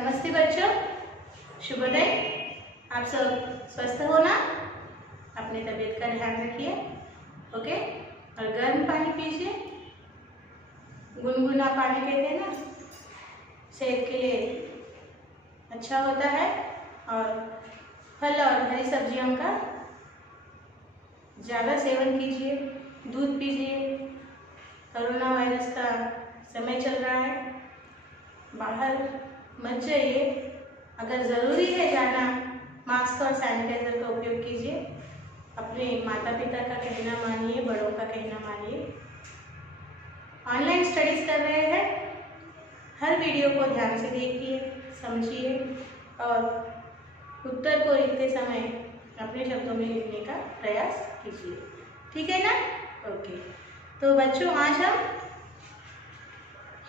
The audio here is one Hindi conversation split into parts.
नमस्ते बच्चों, शुभोदय। आप सब स्वस्थ हो ना? अपनी तबीयत का ध्यान रखिए, ओके। और गर्म पानी पीजिए, गुनगुना पानी कहते हैं ना, सेहत के लिए अच्छा होता है। और फल और हरी सब्जियों का ज़्यादा सेवन कीजिए, दूध पीजिए। कोरोना वायरस का समय चल रहा है, बाहर मत जाइए। अगर ज़रूरी है जाना, मास्क और सैनिटाइजर का उपयोग कीजिए। अपने माता पिता का कहना मानिए, बड़ों का कहना मानिए। ऑनलाइन स्टडीज कर रहे हैं, हर वीडियो को ध्यान से देखिए, समझिए और उत्तर को लिखते समय अपने शब्दों में लिखने का प्रयास कीजिए, ठीक है ना? ओके। तो बच्चों, आज हम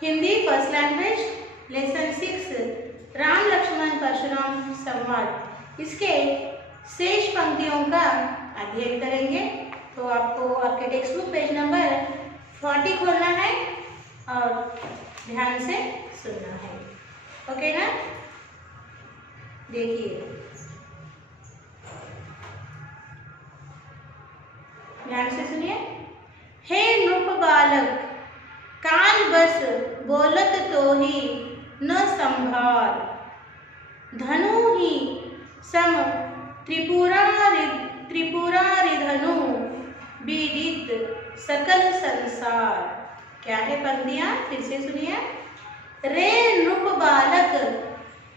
Hindi first language lesson 6 Ram Lakshman Parshuram संवाद, इसके शेष पंक्तियों का अध्ययन करेंगे। तो आपको आपके टेक्स्ट बुक पेज नंबर 40 खोलना है और ध्यान से सुनना है, ओके ना? देखिए, ध्यान से सुनिए। हे नृप बालक, कान बस बोलत तो ही न संभार, धनु ही सम त्रिपुरारि धनु विदित सकल संसार। क्या है पंक्तियां? फिर से सुनिए। रे नृप बालक,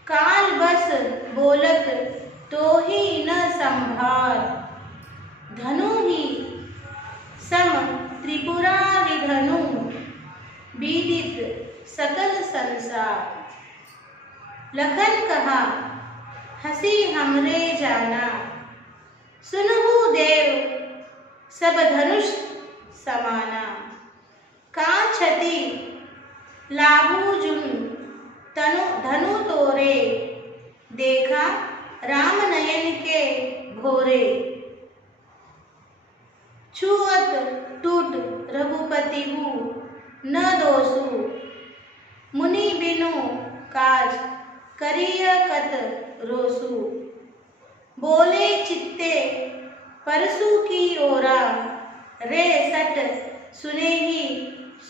काल बस बोलत तो ही न संभार, धनु ही सम त्रिपुरारि धनु विदित सकल संसार। लखन कहा हंसी हमरे जाना, सुनहु देव सब धनुष समाना। काछति लाभु जुन धनु तोरे, देखा राम नयन के भोरे। छुअत टूट रघुपति हूँ न दोषु, मुनि बिनु काज करिय कत रोसु। बोले चित्ते परसु की ओरा, रे सट सुने ही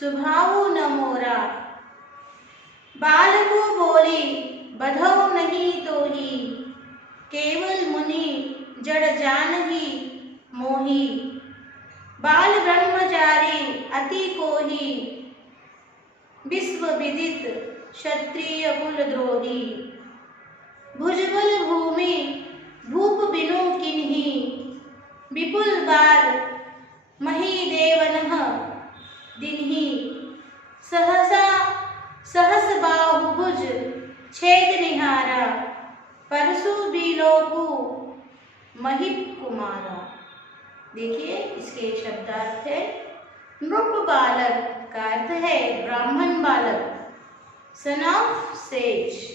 सुभाऊ न मोरा। बाल को बोली बधौ नहीं तो ही, केवल मुनि जड़ जान ही मोही। बाल ब्रह्मचारी अति को ही, विश्व विदित क्षत्रिय कुल द्रोही। भुजबल भूमि भूप बिनु किन्ही, विपुल बार मही देवनः दिन्ही। सहस बाहुभुज छेद निहारा, परसु बिलोकु महिप कुमारा। देखिए, इसके शब्दार्थ है। नृप बालक का अर्थ है ब्राह्मण बालक, सन ऑफ सेज।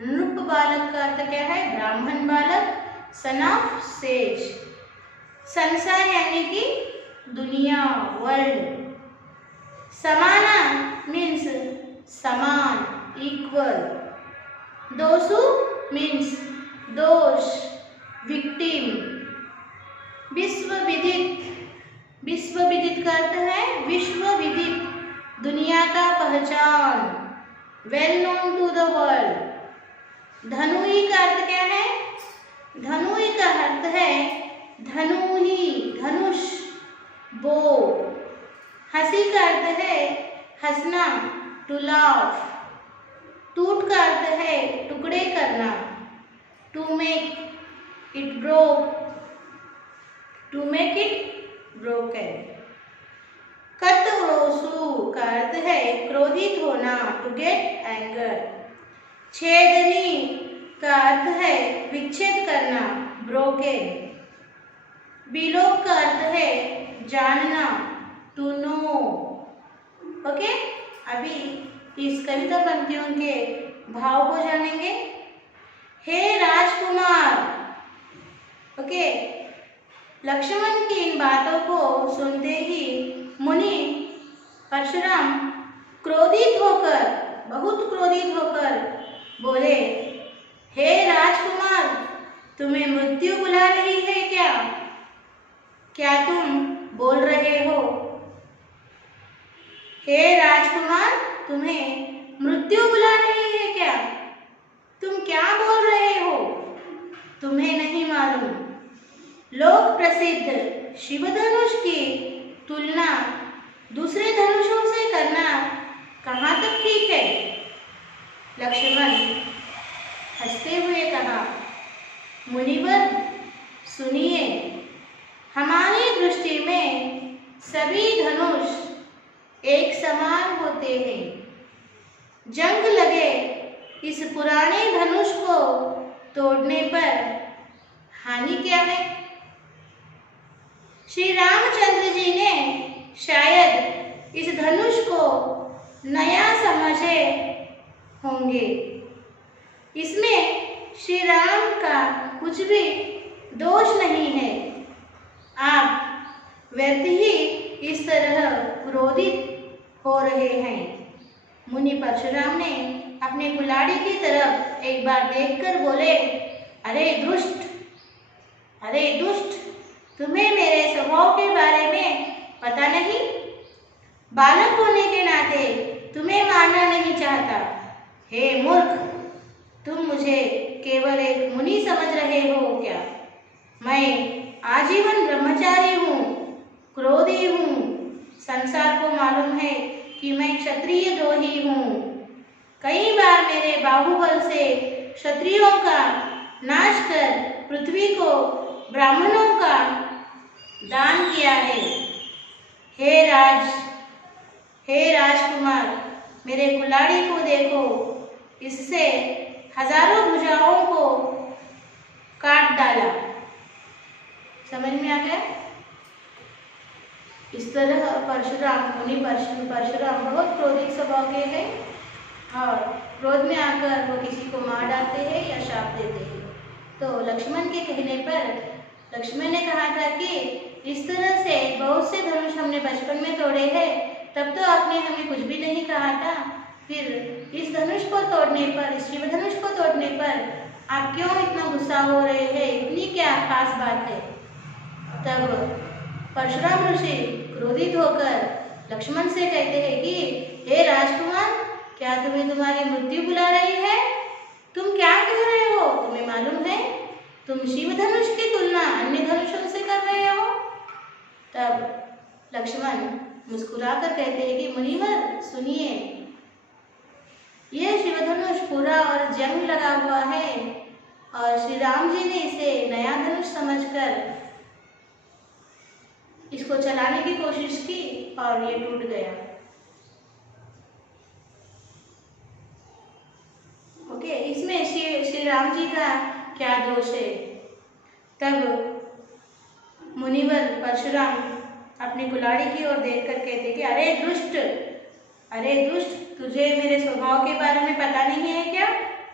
नृप बालक का अर्थ क्या है? ब्राह्मण बालक, सन ऑफ सेज। संसार यानी कि दुनिया, वर्ल्ड। समाना मीन्स समान, इक्वल। दोषु मीन्स दोष, विक्टिम। विश्व विदित, विश्व विदित का अर्थ है विश्व विदित, दुनिया का पहचान, well known to the world. धनुई का अर्थ क्या है? धनुई का अर्थ है धनु ही, धनुष, बो। हंसी का अर्थ है हंसना, टू लाफ। टूट का अर्थ है टुकड़े करना, to make it broke, to make it broken. कतरोसु का अर्थ है क्रोधित होना, टू गेट एंगर। छेदनी का अर्थ है विच्छेद करना, ब्रोकन। बिलोक का अर्थ है जानना, टू नो। ओके, अभी इस कविता पंक्तियों के भाव को जानेंगे। हे राजकुमार, ओके। लक्ष्मण की इन बातों को सुनते ही मुनि परशुराम क्रोधित होकर, बहुत क्रोधित होकर बोले, हे राजकुमार, तुम्हें मृत्यु बुला रही है क्या? क्या तुम बोल रहे हो? हे राजकुमार, तुम्हें मृत्यु बुला रही है क्या? तुम क्या बोल रहे हो? तुम्हें नहीं मालूम, लोक प्रसिद्ध शिव धनुष की तुलना दूसरे धनुषों से करना कहाँ तक ठीक है? लक्ष्मण हंसते हुए कहा, मुनिवर सुनिए, हमारी दृष्टि में सभी धनुष एक समान होते हैं। जंग लगे इस पुराने धनुष को तोड़ने पर हानि क्या है? श्री रामचंद्र जी ने शायद इस धनुष को नया समझे होंगे। इसमें श्री राम का कुछ भी दोष नहीं है। आप व्यर्थ ही इस तरह क्रोधित हो रहे हैं। मुनि परशुराम ने अपने कुल्हाड़ी की तरफ एक बार देखकर बोले, अरे दुष्ट, तुम्हें मेरे स्वभाव के बारे में पता नहीं? बालक होने के नाते तुम्हें मारना नहीं चाहता। हे मूर्ख, तुम मुझे केवल एक मुनि समझ रहे हो क्या? मैं आजीवन ब्रह्मचारी हूँ, क्रोधी हूँ। संसार को मालूम है कि मैं क्षत्रिय द्रोही हूँ। कई बार मेरे बाहुबल से क्षत्रियों का नाश कर पृथ्वी को ब्राह्मणों का दान किया है। हे राजकुमार, मेरे कुल्हाड़ी को देखो, इससे हजारों भुजाओं को काट डाला। समझ में आ गया? इस तरह मुनि परशुराम बहुत क्रोधित स्वभाव के हैं और क्रोध में आकर वो किसी को मार डालते हैं या शाप देते हैं। तो लक्ष्मण के कहने पर लक्ष्मण ने कहा था कि इस तरह से बहुत से धनुष हमने बचपन में तोड़े हैं, तब तो आपने हमें कुछ भी नहीं कहा था। फिर इस धनुष को तोड़ने पर, इस शिव धनुष को तोड़ने पर आप क्यों इतना गुस्सा हो रहे हैं? इतनी क्या खास बात है? तब परशुराम ऋषि क्रोधित होकर लक्ष्मण से कहते हैं कि हे राजकुमार, क्या तुम्हें तुम्हारी मृत्यु बुला रही है? तुम क्या कह रहे हो? तुम्हें मालूम है तुम शिव धनुष की तुलना अन्य धनुषों से कर रहे हो? तब लक्ष्मण मुस्कुराकर कहते हैं कि मुनिवर सुनिए, यह शिव धनुष पूरा और जंग लगा हुआ है और श्री राम जी ने इसे नया धनुष समझकर इसको चलाने की कोशिश की और ये टूट गया। ओके, इसमें श्री राम जी का क्या दोष है? तब मुनिवर परशुराम अपनी कुल्हाड़ी की ओर देखकर कहते कि अरे दुष्ट, तुझे मेरे स्वभाव के बारे में पता नहीं है क्या?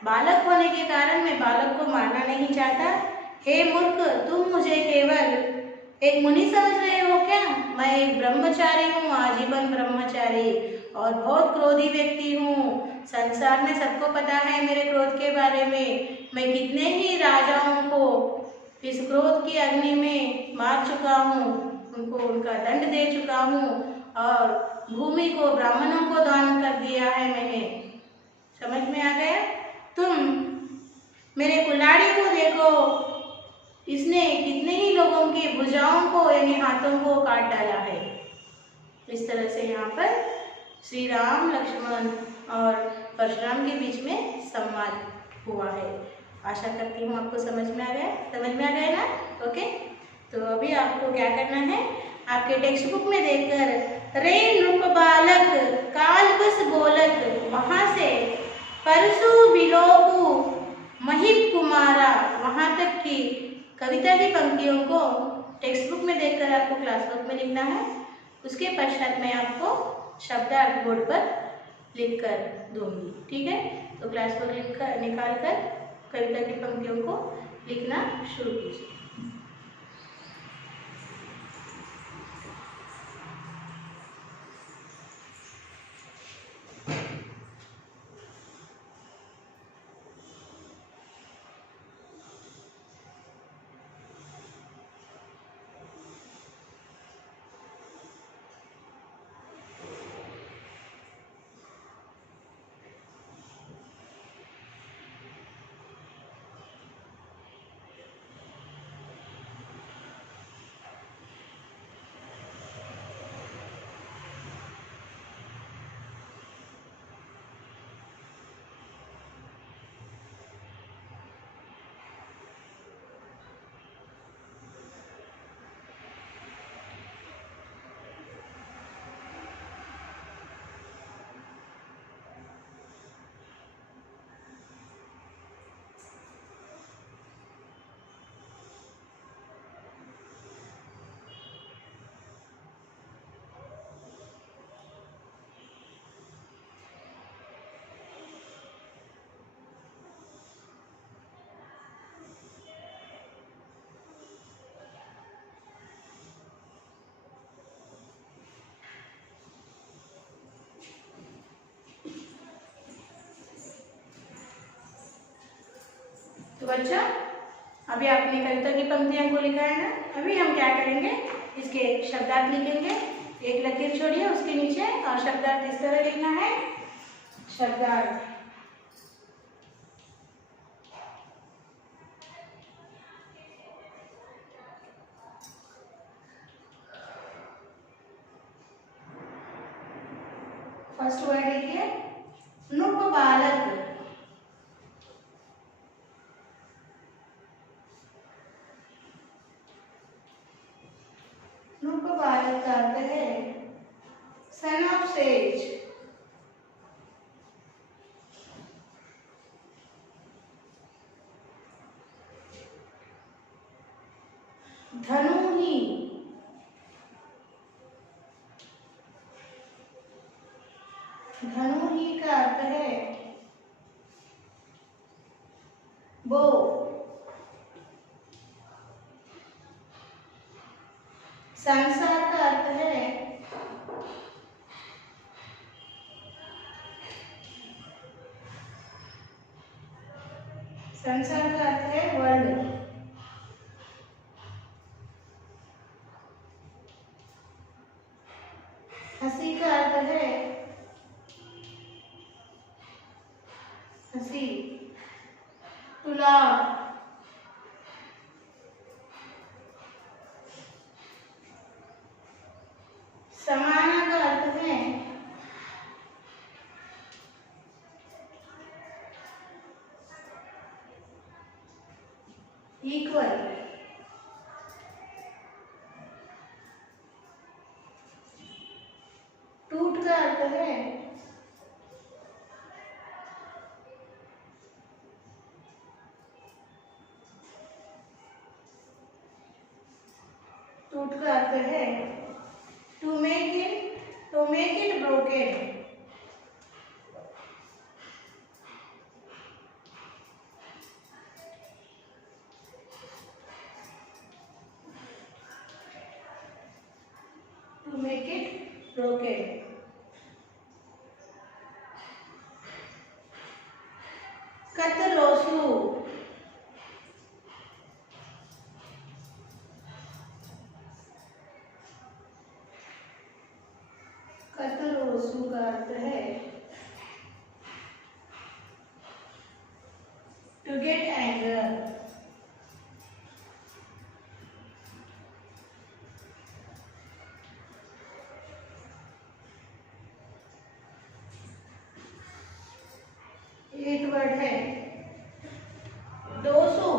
बालक होने के कारण मैं बालक को मारना नहीं चाहता। हे मूर्ख, तुम मुझे केवल एक मुनि समझ रहे हो क्या? मैं एक ब्रह्मचारी हूँ, आजीवन ब्रह्मचारी और बहुत क्रोधी व्यक्ति हूँ। संसार में सबको पता है मेरे क्रोध के बारे में। मैं कितने ही राजाओं को इस क्रोध की अग्नि में मार चुका हूँ, उनको उनका दंड दे चुका हूँ और भूमि को ब्राह्मणों को दान कर दिया है मैंने। समझ में आ गया? तुम मेरे कुल्हाड़ी को देखो, इसने कितने ही लोगों की भुजाओं को यानी हाथों को काट डाला है। इस तरह से यहाँ पर श्री राम, लक्ष्मण और परशुराम के बीच में संवाद हुआ है। आशा करती हूँ आपको समझ में आ गया ना? ओके, तो अभी आपको क्या करना है, आपके टेक्स्ट बुक में देखकर रे नृप बालक काल बस बोलत वहाँ से परसु बिलोकु महिप कुमारा, वहाँ तक की कविता की पंक्तियों को टेक्स्ट बुक में देखकर आपको क्लास बुक में लिखना है। उसके पश्चात मैं आपको शब्दार्थ बोर्ड पर लिख कर दूंगी। ठीक है, तो क्लास बुक निकाल कर कविता की पंक्तियों को लिखना शुरू कीजिए। तो बच्चों अभी आपने कविता की पंक्तियों को लिखा है ना, अभी हम क्या करेंगे, इसके शब्दार्थ लिखेंगे। एक लकीर छोड़िए उसके नीचे और शब्दार्थ इस तरह लिखना है। शब्दार्थ फर्स्ट वर्ड लिखिए नुप बालक। नुप बालक का अर्थ है सन ऑफ सेज। धनुही, धनुही का अर्थ है बो। संसार का अर्थ है संसार का अर्थ है वर्ल्ड। हंसी का अर्थ है हंसी। तुलाव, समाना का अर्थ है इक्वल। टूट का अर्थ है टूट का अर्थ है to make it broken. To make it broken. कतरोसु, कतरोसु का अर्थ है टू गेट एंगर। एक वर्ड है दोसु।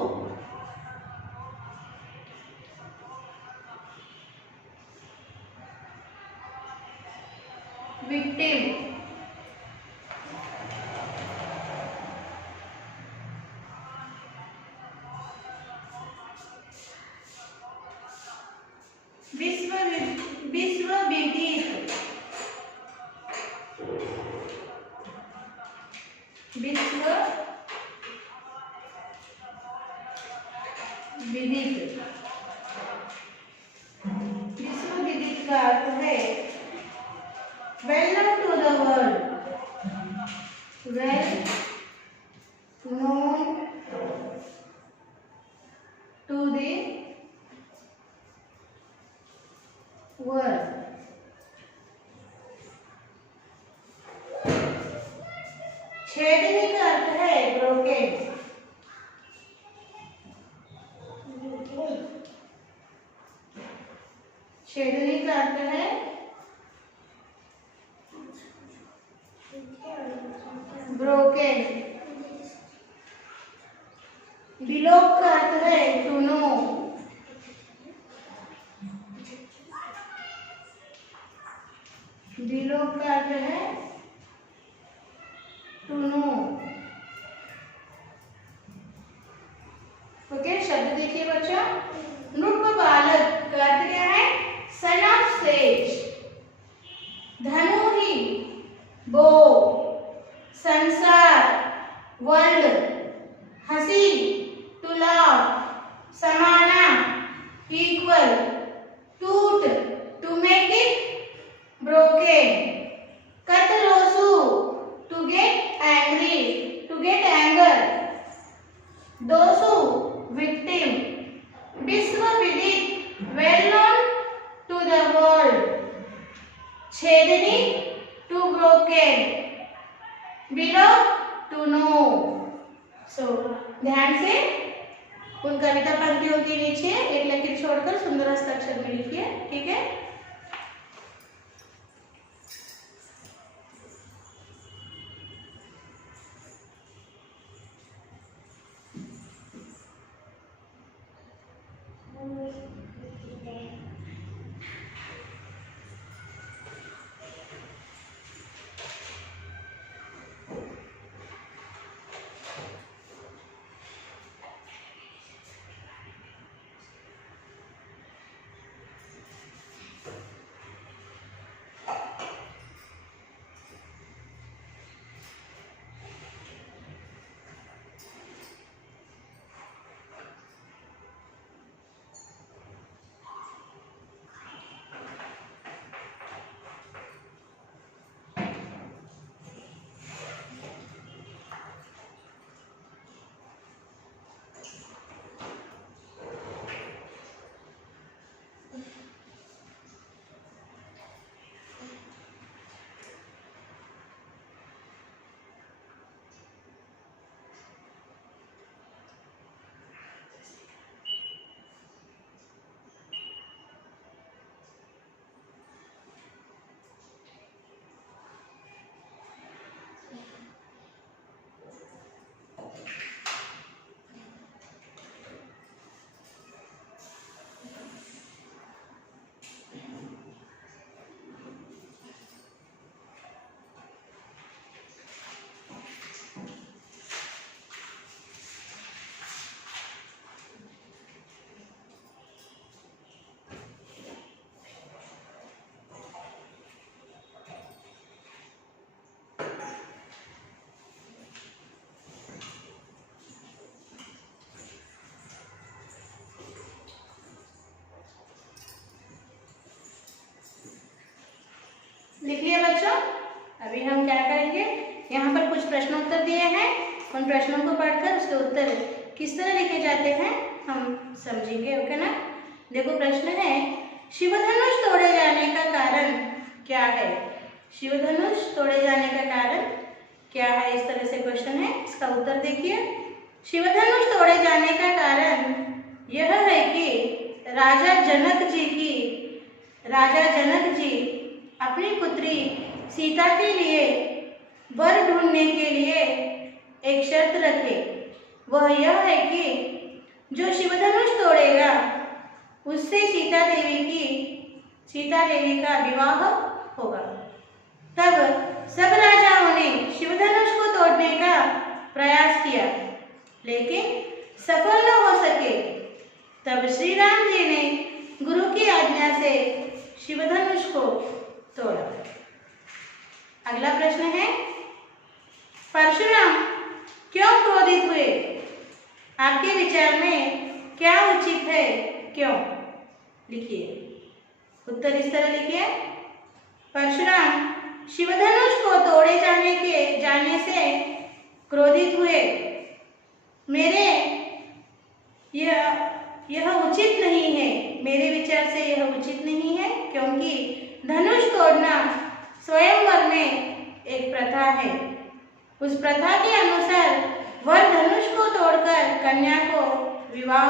विक्टिम, विश्व विश्व विदित, विश्व विदित। विश्व विदित का अर्थ है well known to the world. Well known to the world. छेदने का अर्थ है ब्रोकन। छेदने का अर्थ है ब्रोकन। विलोप का अर्थ है टू नो। विलोप का अर्थ है टू नो। ओके, शब्द देखिए बच्चों। नुप बालक का अर्थ क्या है सन ऑफ सेज। धनुही बो। संसार वर्ल्ड। हंसी टू लाफ। समाना इक्वल। टूट टू मेक इट ब्रोकन। कतलोसु to get angry, to get anger. 200 located below to know. So ध्यान से उन कविता पंक्तियों के नीचे एक लकीर छोड़कर सुंदर हस्ताक्षर में लिखिए, ठीक है। लिख लिया बच्चों। अभी हम क्या करेंगे, यहाँ पर कुछ प्रश्न उत्तर दिए हैं, उन प्रश्नों को पढ़कर उसके उत्तर किस तरह लिखे जाते हैं हम समझेंगे, ओके ना। देखो प्रश्न है, शिवधनुष तोड़े जाने का कारण क्या है। शिवधनुष तोड़े जाने का कारण क्या है, इस तरह से क्वेश्चन है। इसका उत्तर देखिए। शिवधनुष तोड़े जाने का कारण यह है कि राजा जनक जी अपनी पुत्री सीता के लिए वर ढूंढने के लिए एक शर्त रखे। वह यह है कि जो शिवधनुष तोड़ेगा उससे सीता देवी का विवाह होगा। तब सब राजाओं ने शिवधनुष को तोड़ने का प्रयास किया, लेकिन सफल न हो सके। तब श्री राम जी ने गुरु की आज्ञा से शिवधनुष को तोड़ा। अगला प्रश्न है, परशुराम क्यों क्रोधित हुए। आपके विचार में क्या उचित है, क्यों, लिखिए। उत्तर इस तरह लिखिए। परशुराम शिवधनुष को तोड़े जाने से क्रोधित हुए। मेरे यह उचित नहीं है, मेरे विचार से यह उचित नहीं है, क्योंकि धनुष तोड़ना स्वयंवर में एक प्रथा है। उस प्रथा के अनुसार वर धनुष को तोड़कर कन्या को विवाह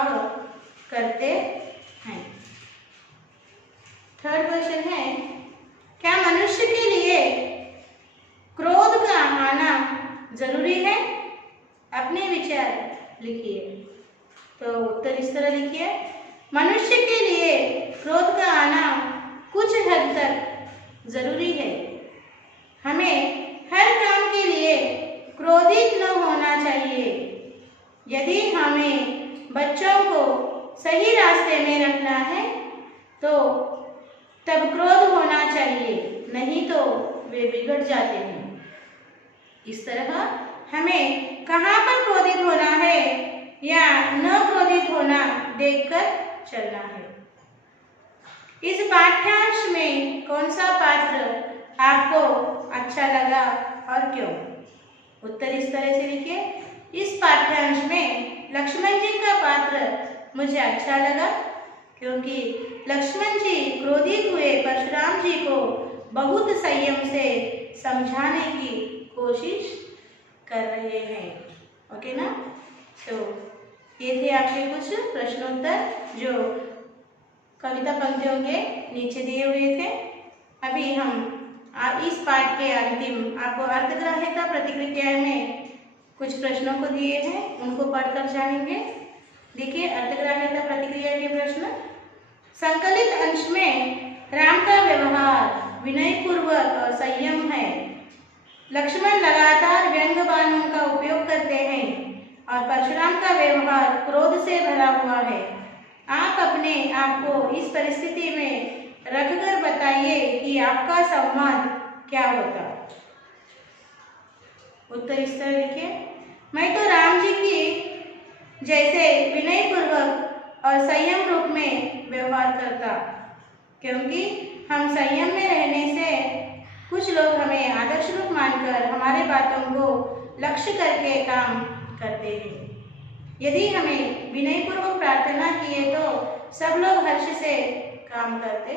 करते हैं। थर्ड क्वेश्चन है, क्या मनुष्य के लिए क्रोध का आना जरूरी है। अपने विचार लिखिए। तो उत्तर इस तरह लिखिए। मनुष्य के लिए क्रोध का आना कुछ हद तक जरूरी है। हमें हर काम के लिए क्रोधित न होना चाहिए। यदि हमें बच्चों को सही रास्ते में रखना है तो तब क्रोध होना चाहिए, नहीं तो वे बिगड़ जाते हैं। इस तरह हमें कहाँ पर क्रोधित होना है या न क्रोधित होना देखकर चलना है। इस पाठ्यांश में कौन सा पात्र आपको अच्छा लगा और क्यों। उत्तर इस तरह से लिखिए। इस पाठ्यांश में लक्ष्मण जी का पात्र मुझे अच्छा लगा, क्योंकि लक्ष्मण जी क्रोधित हुए परशुराम जी को बहुत संयम से समझाने की कोशिश कर रहे हैं। ओके ना। तो ये थे आपके कुछ प्रश्नोत्तर जो कविता पंक्तियों के नीचे दिए हुए थे। अभी हम इस पाठ के अंतिम आपको अर्थग्राह्यता प्रतिक्रिया में कुछ प्रश्नों को दिए हैं, उनको पढ़कर जानेंगे। देखिए अर्थग्राह्यता प्रतिक्रिया के प्रश्न। संकलित अंश में राम का व्यवहार विनयपूर्वक और संयम है। लक्ष्मण लगातार व्यंग्य बाणों का उपयोग करते हैं और परशुराम का व्यवहार क्रोध से भरा हुआ है। आप अपने आप को इस परिस्थिति में रखकर बताइए कि आपका संवाद क्या होता। उत्तर इस तरह लिखिए। मैं तो राम जी की जैसे विनयपूर्वक और संयम रूप में व्यवहार करता, क्योंकि हम संयम में रहने से कुछ लोग हमें आदर्श रूप मानकर हमारे बातों को लक्ष्य करके काम करते हैं। यदि हमें विनयपूर्वक प्रार्थना किए तो सब लोग हर्ष से काम करते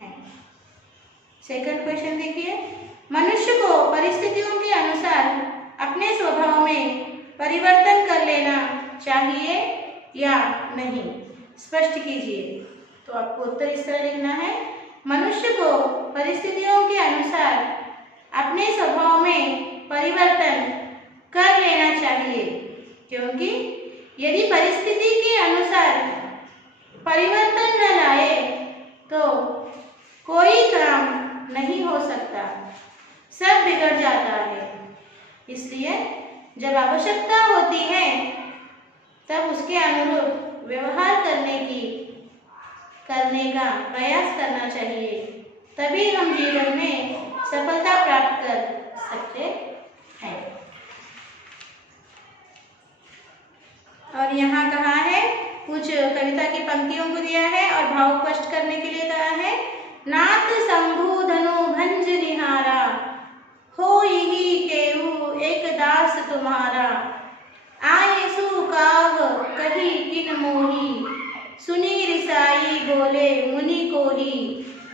हैं। सेकंड क्वेश्चन देखिए। मनुष्य को परिस्थितियों के अनुसार अपने स्वभाव में परिवर्तन कर लेना चाहिए या नहीं, स्पष्ट कीजिए। तो आपको उत्तर इस तरह लिखना है। मनुष्य को परिस्थितियों के अनुसार अपने स्वभाव में परिवर्तन कर लेना चाहिए, क्योंकि यदि परिस्थिति के अनुसार परिवर्तन न लाए तो कोई काम नहीं हो सकता, सब बिगड़ जाता है। इसलिए जब आवश्यकता होती है तब उसके अनुरूप व्यवहार करने का प्रयास करना चाहिए, तभी हम जीवन में सफलता प्राप्त कर सकते हैं। और यहाँ कहा है, कुछ कविता की पंक्तियों को दिया है और भाव स्पष्ट करने के लिए कहा है। नाथ शंभु धनु भंज निहारा, हो यही केहू एक दास तुम्हारा। आए सु काग कही किन मोही, सुनी रिसाई बोले मुनि को ही।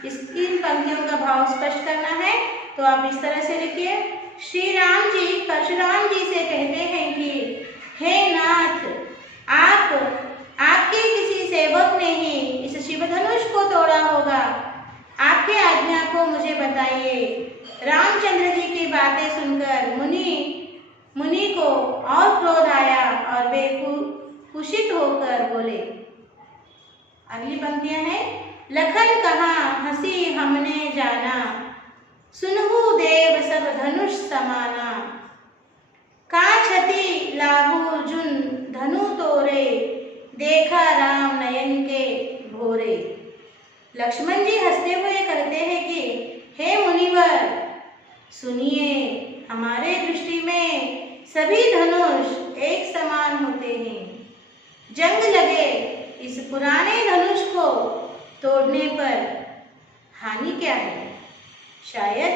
इन पंक्तियों का भाव स्पष्ट करना है, तो आप इस तरह से लिखिए। श्री राम जी परशुराम जी से कहते हैं कि हे नाथ, आपके किसी सेवक ने ही इस शिवधनुष को तोड़ा होगा। आपके आज्ञा को मुझे बताइए। रामचंद्र जी की बातें सुनकर मुनि को और क्रोध आया और वे कुशित होकर बोले। अगली पंक्तियां हैं। लखन कहा हंसी हमने जाना, सुनहु देव सब धनुष समाना। का क्षति लागू जुन धनु तोरे, देखा राम नयन के भोरे। लक्ष्मण जी हंसते हुए कहते हैं कि हे मुनिवर, सुनिए, हमारे दृष्टि में सभी धनुष एक समान होते हैं। जंग लगे इस पुराने धनुष को तोड़ने पर हानि क्या है? शायद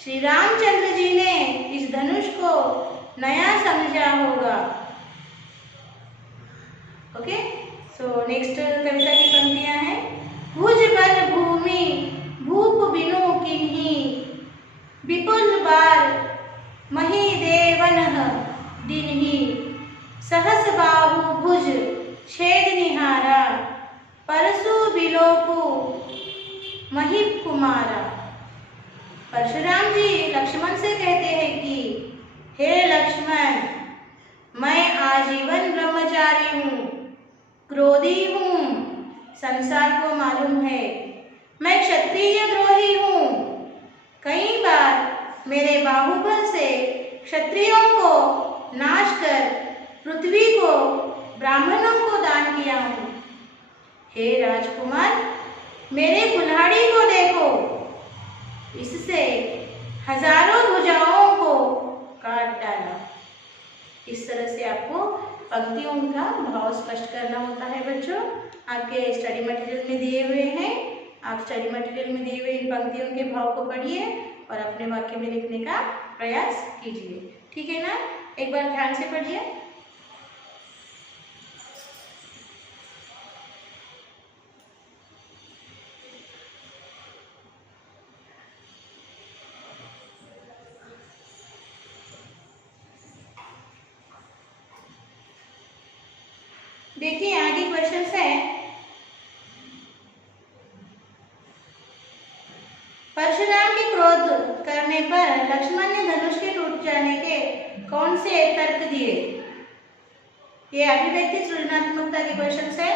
श्री रामचंद्र जी ने इस धनुष को नया समझा होगा। ओके, सो नेक्स्ट कविता की पंक्तियां हैं। भुज बल भूमि भूप बिनु किन्ही, विपुल बार मही देवन दिन्ही। सहस बाहु भुज छेद निहारा, परसु बिलोपु मही कुमारा। परशुराम जी लक्ष्मण से कहते हैं कि हे लक्ष्मण, मैं आजीवन ब्रह्मचारी हूँ, क्रोधी हूँ, संसार को मालूम है। मैं क्षत्रिय द्रोही हूँ। कई बार मेरे बाहुबल से क्षत्रियों को नाश कर पृथ्वी को ब्राह्मणों को दान किया हूँ। हे राजकुमार, मेरे कुल्हाड़ी को देखो, इससे हजारों भुजाओं को काट डाला। इस तरह से आपको पंक्तियों का भाव स्पष्ट करना होता है। बच्चों, आपके स्टडी मटेरियल में दिए हुए हैं, आप स्टडी मटेरियल में दिए हुए इन पंक्तियों के भाव को पढ़िए और अपने वाक्य में लिखने का प्रयास कीजिए। ठीक है ना? एक बार ध्यान से पढ़िए। देखिए आगे क्वेश्चन है, परशुराम के क्रोध करने पर लक्ष्मण ने धनुष के टूट जाने के कौन से तर्क दिए? ये अभिव्यक्ति सृजनात्मकता के क्वेश्चन है।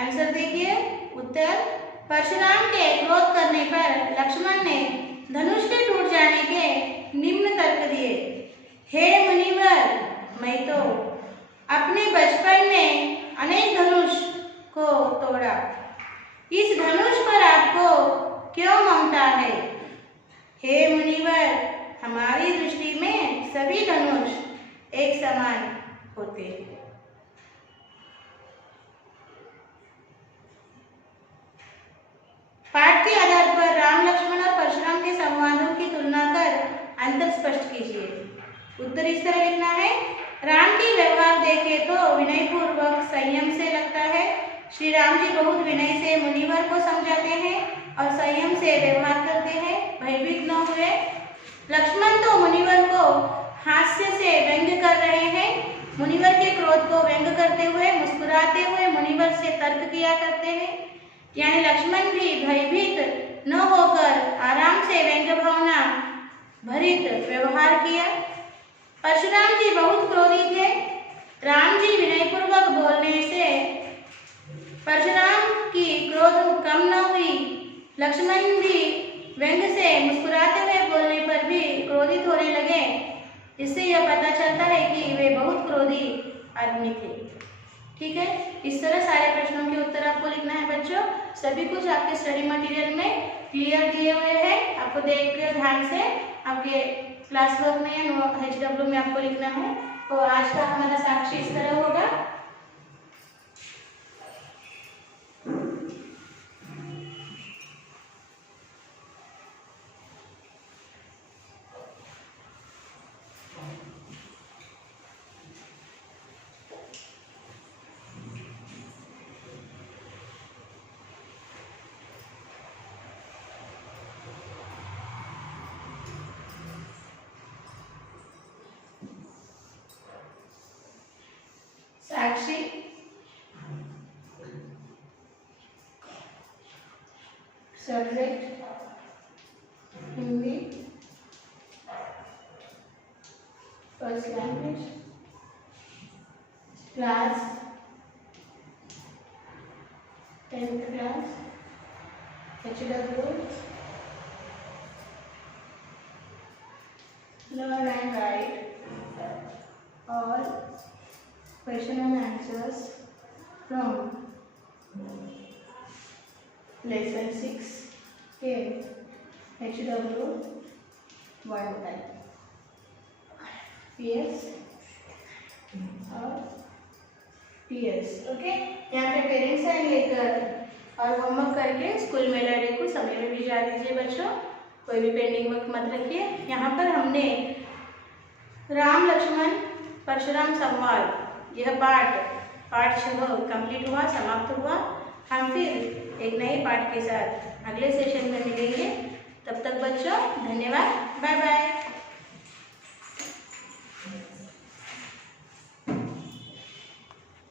आंसर देखिए, उत्तर, परशुराम के क्रोध करने पर लक्ष्मण ने धनुष के टूट जाने के निम्न तर्क दिए। हे मुनिवर, मैं तो अपने बचपन में अनेक धनुष को तोड़ा, इस धनुष पर आपको क्यों ममता है? हे मुनिवर, हमारी दृष्टि में सभी धनुष एक समान होते हैं। पाठ के आधार पर राम, लक्ष्मण और परशुराम के संवादों की तुलना कर अंतर स्पष्ट कीजिए। उत्तर इस तरह लिखना है, राम की व्यवहार देखे तो विनयपूर्वक संयम से लगता है। श्री राम जी बहुत विनय से मुनिवर को समझाते हैं और संयम से व्यवहार करते हैं, भयभीत न हुए। लक्ष्मण तो मुनिवर को हास्य से व्यंग्य कर रहे हैं, मुनिवर के क्रोध को व्यंग्य करते हुए मुस्कुराते हुए मुनिवर से तर्क किया करते हैं। यानी लक्ष्मण भी भयभीत न होकर आराम से व्यंग्य भावना भरित व्यवहार किया। परशुराम जी बहुत क्रोधी थे, राम जी विनयपूर्वक बोलने से परशुराम की क्रोध कम न हुई। लक्ष्मण भी व्यंग्य से मुस्कुराते हुए बोलने पर भी क्रोधित होने लगे। इससे यह पता चलता है कि वे बहुत क्रोधी आदमी थे। ठीक है, इस तरह सारे प्रश्नों के उत्तर आपको लिखना है बच्चों। सभी कुछ आपके स्टडी मटेरियल में क्लियर दिए हुए हैं, आपको देख कर ध्यान से आपके क्लास वर्क में या HW में आपको लिखना है। तो आज का हमारा साक्षी इस तरह होगा। Sakshi subject Hindi, first language, class 10th class, HW, learn and write और question and answers from lesson 6 के HW 1 type PS और TS। ओके, यहाँ पे पेरेंट्स साइन लेकर और होमवर्क करके स्कूल मेल आईडी को समय में भिजवा दीजिए बच्चों। कोई भी पेंडिंग वर्क मत रखिए। यहाँ पर हमने राम लक्ष्मण परशुराम संवाद यह पाठ 6 कंप्लीट हुआ, समाप्त हुआ। हम फिर एक नए पाठ के साथ अगले सेशन में मिलेंगे। तब तक बच्चों धन्यवाद, बाय बाय।